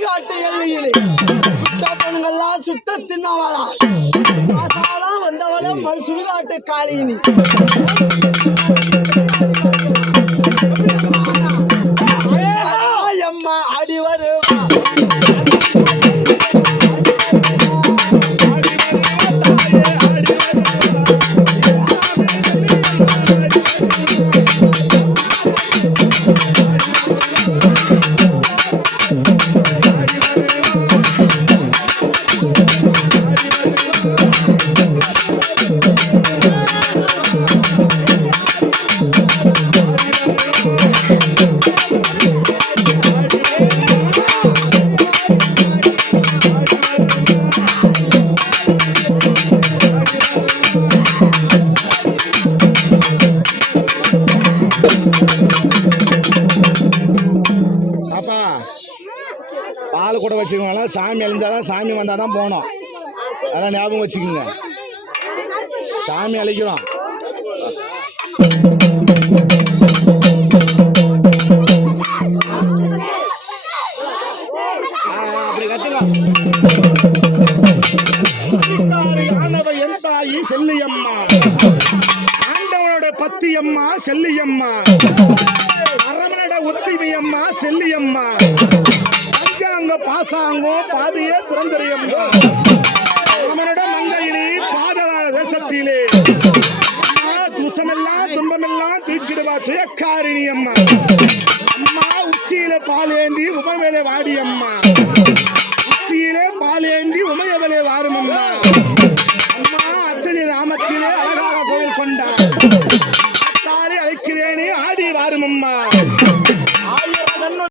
சுடுகாட்டு எல்லையிலே சுட்ட பொண்ணுங்கள்லாம் சுட்ட தின்னவளா மாசாலாம் வந்தவள மறு சுடுகாட்டு காளினி அம்மா அடி வருவா பால் கூட வச்சுக்கோங்களா, சாமி அழிஞ்சாதான் சாமி வந்தாதான் போனோம். அதான் ஞாபகம் வச்சுக்கோங்க. சாமி அழிக்கிறோம். அப்படி கத்துக்கலாம். என் தாயி செல்லியம்மா, ஆண்டவனோட பத்தியம்மா செல்லியம்மா, அரவனோட ஒத்திமையம்மா செல்லியம்மா, பஞ்சாங்க பாசாங்கோ பாதியே துறந்தறியம்மா, அவனோட மங்கையிலே பாதரான தேசத்திலே துசமெல்லாம் துன்பமெல்லாம் தூக்கிடுவா துயக்காரிணி அம்மா. அம்மா உச்சியில பாலேந்தி உமையவளே வாடி அம்மா, உச்சியிலே பாலேந்தி உமையவளே வாரும் அம்மா. அம்மா அத்தனை நாமத்திலே அழகாக கோவில் கொண்டா தாலி அழைக்கிறேனே ஆடி வாரும் அம்மா.